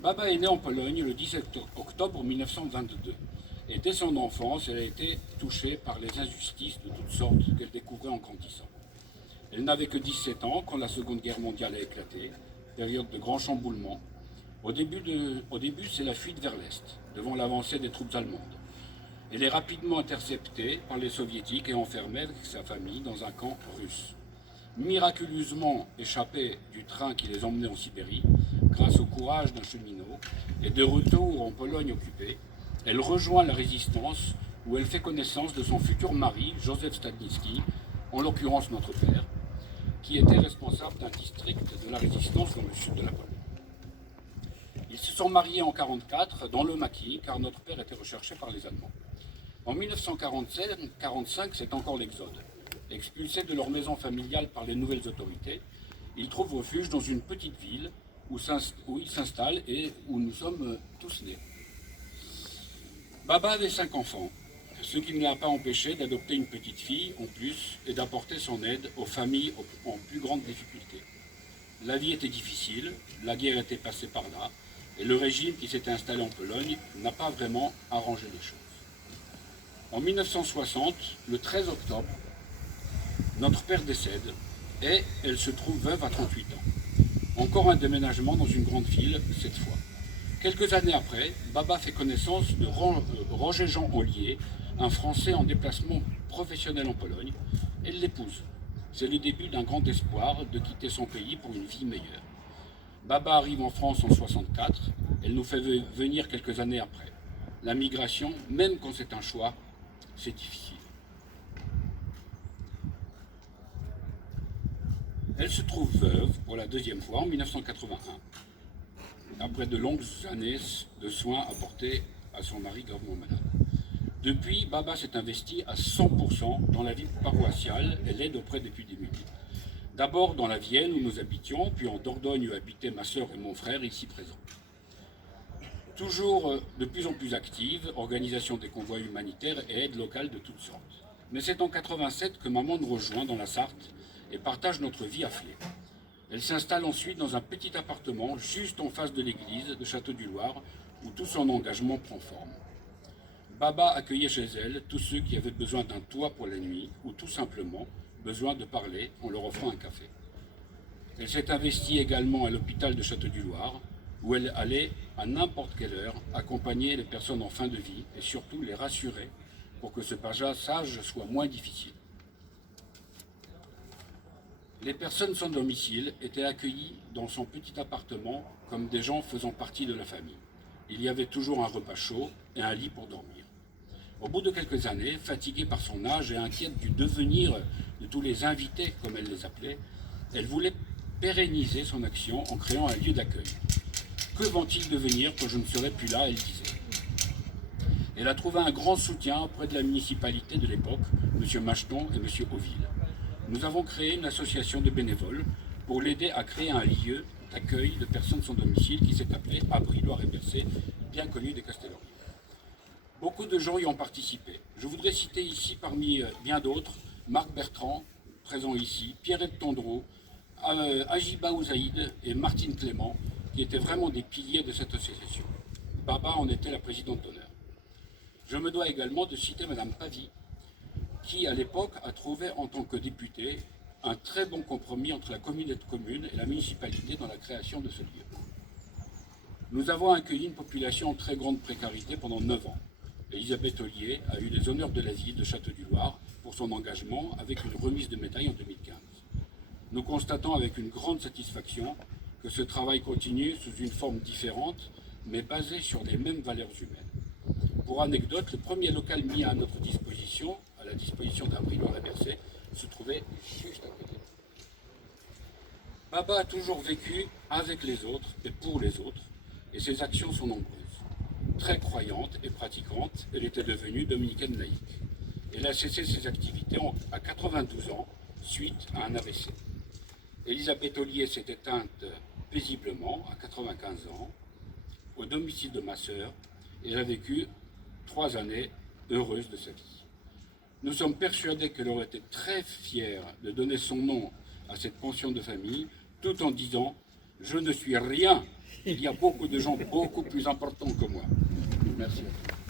Baba est née en Pologne le 17 octobre 1922. Et dès son enfance, elle a été touchée par les injustices de toutes sortes qu'elle découvrait en grandissant. Elle n'avait que 17 ans quand la Seconde Guerre mondiale a éclaté, période de grands chamboulements. Au début, c'est la fuite vers l'Est, devant l'avancée des troupes allemandes. Elle est rapidement interceptée par les soviétiques et enfermée avec sa famille dans un camp russe. Miraculeusement échappée du train qui les emmenait en Sibérie, grâce au courage d'un cheminot, et de retour en Pologne occupée, elle rejoint la résistance où elle fait connaissance de son futur mari, Joseph Stadnicki, en l'occurrence notre père, qui était responsable d'un district de la résistance dans le sud de la Pologne. Ils se sont mariés en 1944 dans le maquis, car notre père était recherché par les Allemands. En 1947-45, c'est encore l'exode. Expulsés de leur maison familiale par les nouvelles autorités, ils trouvent refuge dans une petite ville où ils s'installent et où nous sommes tous nés. Baba avait 5 enfants, ce qui ne l'a pas empêché d'adopter une petite fille en plus et d'apporter son aide aux familles en plus grande difficulté. La vie était difficile, la guerre était passée par là, et le régime qui s'était installé en Pologne n'a pas vraiment arrangé les choses. En 1960, le 13 octobre, notre père décède et elle se trouve veuve à 38 ans. Encore un déménagement dans une grande ville, cette fois. Quelques années après, Baba fait connaissance de Roger-Jean Ollier, un Français en déplacement professionnel en Pologne. Elle l'épouse. C'est le début d'un grand espoir de quitter son pays pour une vie meilleure. Baba arrive en France en 1964. Elle nous fait venir quelques années après. La migration, même quand c'est un choix, c'est difficile. Elle se trouve veuve pour la deuxième fois en 1981, après de longues années de soins apportés à son mari gravement malade. Depuis, Baba s'est investie à 100% dans la vie paroissiale et l'aide auprès des plus démunis. D'abord dans la Vienne où nous habitions, puis en Dordogne où habitaient ma sœur et mon frère ici présents. Toujours de plus en plus active, organisation des convois humanitaires et aide locale de toutes sortes. Mais c'est en 1987 que maman nous rejoint dans la Sarthe et partage notre vie à Flers. Elle s'installe ensuite dans un petit appartement juste en face de l'église de Château-du-Loir où tout son engagement prend forme. Baba accueillait chez elle tous ceux qui avaient besoin d'un toit pour la nuit ou tout simplement besoin de parler en leur offrant un café. Elle s'est investie également à l'hôpital de Château-du-Loir où elle allait à n'importe quelle heure accompagner les personnes en fin de vie et surtout les rassurer pour que ce passage soit moins difficile. Les personnes sans domicile étaient accueillies dans son petit appartement comme des gens faisant partie de la famille. Il y avait toujours un repas chaud et un lit pour dormir. Au bout de quelques années, fatiguée par son âge et inquiète du devenir de tous les invités, comme elle les appelait, elle voulait pérenniser son action en créant un lieu d'accueil. Que vont-ils devenir quand je ne serai plus là, elle disait. Elle a trouvé un grand soutien auprès de la municipalité de l'époque, M. Macheton et M. Auville. Nous avons créé une association de bénévoles pour l'aider à créer un lieu d'accueil de personnes sans domicile qui s'est appelé Abri Loire-et-Bercé, bien connu des Castelloriers. Beaucoup de gens y ont participé. Je voudrais citer ici, parmi bien d'autres, Marc Bertrand, présent ici, Pierrette Tondreau, Ajiba Ouzaïd et Martine Clément, qui étaient vraiment des piliers de cette association. Baba en était la présidente d'honneur. Je me dois également de citer Madame Pavie, qui à l'époque a trouvé en tant que députée un très bon compromis entre la communauté de communes et la municipalité dans la création de ce lieu. Nous avons accueilli une population en très grande précarité pendant 9 ans. Elisabeth Ollier a eu les honneurs de la ville de Château-du-Loir pour son engagement avec une remise de médaille en 2015. Nous constatons avec une grande satisfaction que ce travail continue sous une forme différente, mais basée sur les mêmes valeurs humaines. Pour anecdote, le premier local mis à notre disposition, à la disposition d'Abri Loire-et-Bercé, se trouvait juste à côté. Baba a toujours vécu avec les autres et pour les autres, et ses actions sont nombreuses. Très croyante et pratiquante, elle était devenue dominicaine laïque. Elle a cessé ses activités à 92 ans, suite à un AVC. Elisabeth Ollier s'est éteinte paisiblement à 95 ans, au domicile de ma sœur, et elle a vécu 3 années heureuses de sa vie. Nous sommes persuadés qu'elle aurait été très fière de donner son nom à cette pension de famille, tout en disant « Je ne suis rien Il y a beaucoup de gens beaucoup plus importants que moi. Merci à tous.